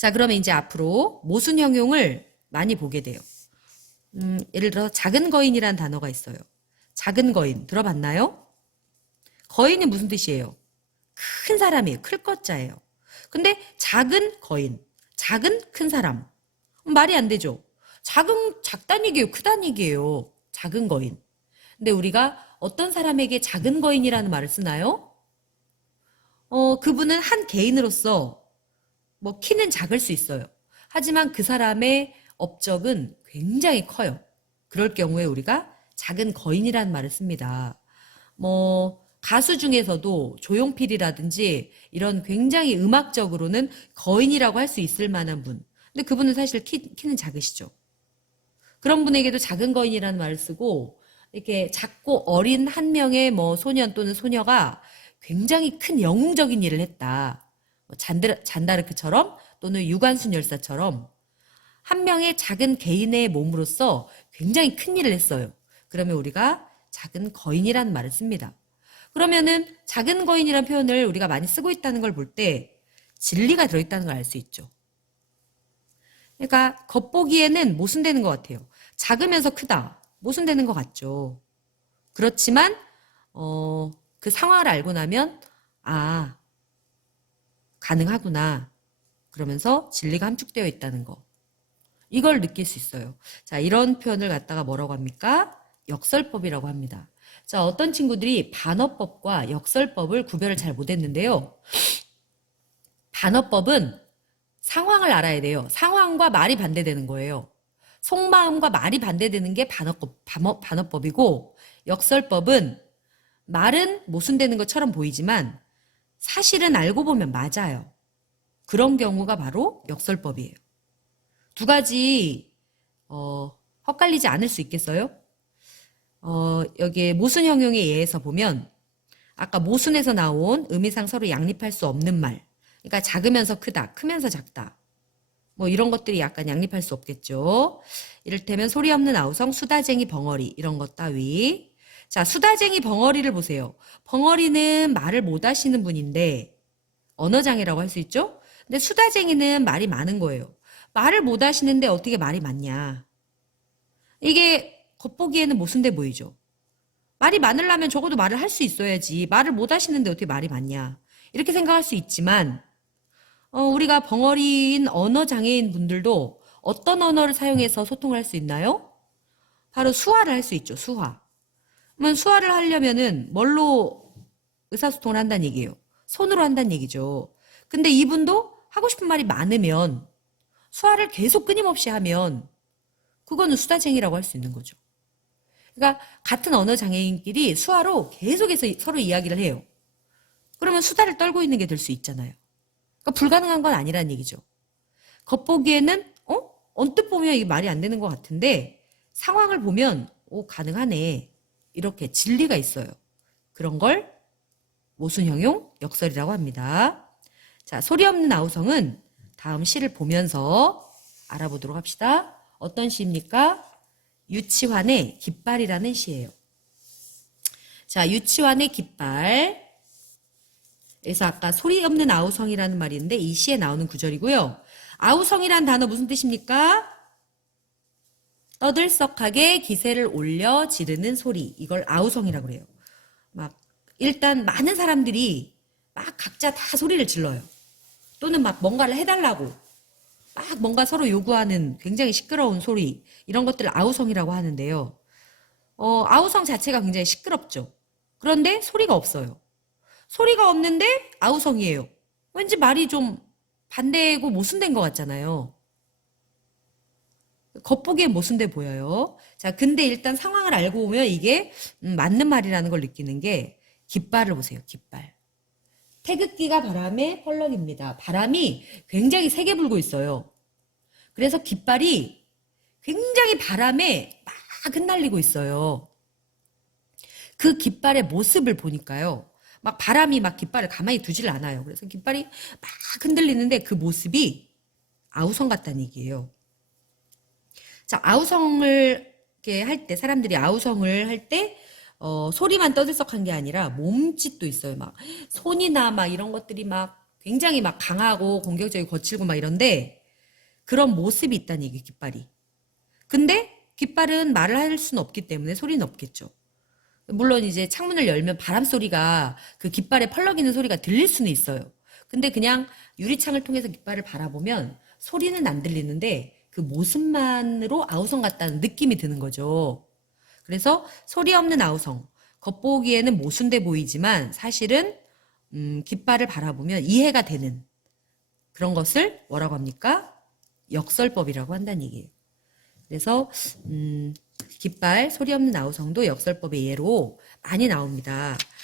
자, 그러면 이제 앞으로 모순형용을 많이 보게 돼요. 예를 들어 작은 거인이라는 단어가 있어요. 작은 거인 들어봤나요? 거인이 무슨 뜻이에요? 큰 사람이에요. 클 것자예요. 근데 작은 거인, 작은 큰 사람. 말이 안 되죠. 작단 얘기예요. 크단 얘기예요. 작은 거인. 근데 우리가 어떤 사람에게 작은 거인이라는 말을 쓰나요? 그분은 한 개인으로서 뭐 키는 작을 수 있어요. 하지만 그 사람의 업적은 굉장히 커요. 그럴 경우에 우리가 작은 거인이라는 말을 씁니다. 뭐 가수 중에서도 조용필이라든지 이런 굉장히 음악적으로는 거인이라고 할 수 있을 만한 분. 근데 그분은 사실 키는 작으시죠. 그런 분에게도 작은 거인이라는 말을 쓰고 이렇게 작고 어린 한 명의 뭐 소년 또는 소녀가 굉장히 큰 영웅적인 일을 했다. 뭐 잔다르크처럼 또는 유관순 열사처럼 한 명의 작은 개인의 몸으로서 굉장히 큰 일을 했어요. 그러면 우리가 작은 거인이라는 말을 씁니다. 그러면은 작은 거인이라는 표현을 우리가 많이 쓰고 있다는 걸 볼 때 진리가 들어있다는 걸 알 수 있죠. 그러니까 겉보기에는 모순되는 것 같아요. 작으면서 크다. 모순되는 것 같죠. 그렇지만 그 상황을 알고 나면 아, 가능하구나. 그러면서 진리가 함축되어 있다는 거. 이걸 느낄 수 있어요. 자, 이런 표현을 갖다가 뭐라고 합니까? 역설법이라고 합니다. 자, 어떤 친구들이 반어법과 역설법을 구별을 잘 못했는데요. 반어법은 상황을 알아야 돼요. 상황과 말이 반대되는 거예요. 속마음과 말이 반대되는 게 반어법이고, 역설법은 말은 모순되는 것처럼 보이지만 사실은 알고 보면 맞아요. 그런 경우가 바로 역설법이에요. 두 가지 헛갈리지 않을 수 있겠어요? 여기에 모순형용에 의해서 보면 아까 모순에서 나온 의미상 서로 양립할 수 없는 말, 그러니까 작으면서 크다, 크면서 작다, 뭐 이런 것들이 약간 양립할 수 없겠죠. 이를테면 소리 없는 아우성, 수다쟁이 벙어리 이런 것 따위. 자, 수다쟁이 벙어리를 보세요. 벙어리는 말을 못 하시는 분인데 언어장애라고 할 수 있죠. 근데 수다쟁이는 말이 많은 거예요. 말을 못 하시는데 어떻게 말이 많냐. 이게 겉보기에는 모순돼 보이죠. 말이 많으려면 적어도 말을 할 수 있어야지. 말을 못 하시는데 어떻게 말이 많냐. 이렇게 생각할 수 있지만 우리가 벙어리인 언어장애인 분들도 어떤 언어를 사용해서 소통을 할 수 있나요? 바로 수화를 할 수 있죠. 수화. 그러면 수화를 하려면은 뭘로 의사소통을 한다는 얘기예요. 손으로 한다는 얘기죠. 근데 이분도 하고 싶은 말이 많으면 수화를 계속 끊임없이 하면 그거는 수다쟁이라고 할 수 있는 거죠. 그러니까 같은 언어 장애인끼리 수화로 계속해서 서로 이야기를 해요. 그러면 수다를 떨고 있는 게 될 수 있잖아요. 그러니까 불가능한 건 아니라는 얘기죠. 겉보기에는 언뜻 보면 이게 말이 안 되는 것 같은데 상황을 보면 가능하네. 이렇게 진리가 있어요. 그런 걸 모순형용 역설이라고 합니다. 자, 소리 없는 아우성은 다음 시를 보면서 알아보도록 합시다. 어떤 시입니까? 유치환의 깃발이라는 시예요. 자, 유치환의 깃발. 그래서 아까 소리 없는 아우성이라는 말이 있는데 이 시에 나오는 구절이고요. 아우성이란 단어 무슨 뜻입니까? 떠들썩하게 기세를 올려 지르는 소리. 이걸 아우성이라고 그래요. 막 일단 많은 사람들이 막 각자 다 소리를 질러요. 또는 막 뭔가를 해달라고 막 뭔가 서로 요구하는 굉장히 시끄러운 소리, 이런 것들을 아우성이라고 하는데요. 아우성 자체가 굉장히 시끄럽죠. 그런데 소리가 없어요. 소리가 없는데 아우성이에요. 왠지 말이 좀 반대고 모순된 것 같잖아요. 겉보기엔 모순돼 보여요. 자, 근데 일단 상황을 알고 보면 이게 맞는 말이라는 걸 느끼는 게 깃발을 보세요. 깃발. 태극기가 바람에 펄럭입니다. 바람이 굉장히 세게 불고 있어요. 그래서 깃발이 굉장히 바람에 막 흩날리고 있어요. 그 깃발의 모습을 보니까요. 막 바람이 막 깃발을 가만히 두질 않아요. 그래서 깃발이 막 흔들리는데 그 모습이 아우성 같다는 얘기예요. 자, 아우성을 이렇게 할 때, 사람들이 아우성을 할 때, 소리만 떠들썩한 게 아니라 몸짓도 있어요. 막 손이나 막 이런 것들이 막 굉장히 막 강하고 공격적이고 거칠고 막 이런데 그런 모습이 있다는 얘기 깃발이. 근데 깃발은 말을 할 수는 없기 때문에 소리는 없겠죠. 물론 이제 창문을 열면 바람 소리가 그 깃발에 펄럭이는 소리가 들릴 수는 있어요. 근데 그냥 유리창을 통해서 깃발을 바라보면 소리는 안 들리는데 그 모습만으로 아우성 같다는 느낌이 드는 거죠. 그래서 소리 없는 아우성. 겉보기에는 모순돼 보이지만 사실은 깃발을 바라보면 이해가 되는 그런 것을 뭐라고 합니까? 역설법이라고 한다는 얘기예요. 그래서 깃발, 소리 없는 아우성도 역설법의 예로 많이 나옵니다.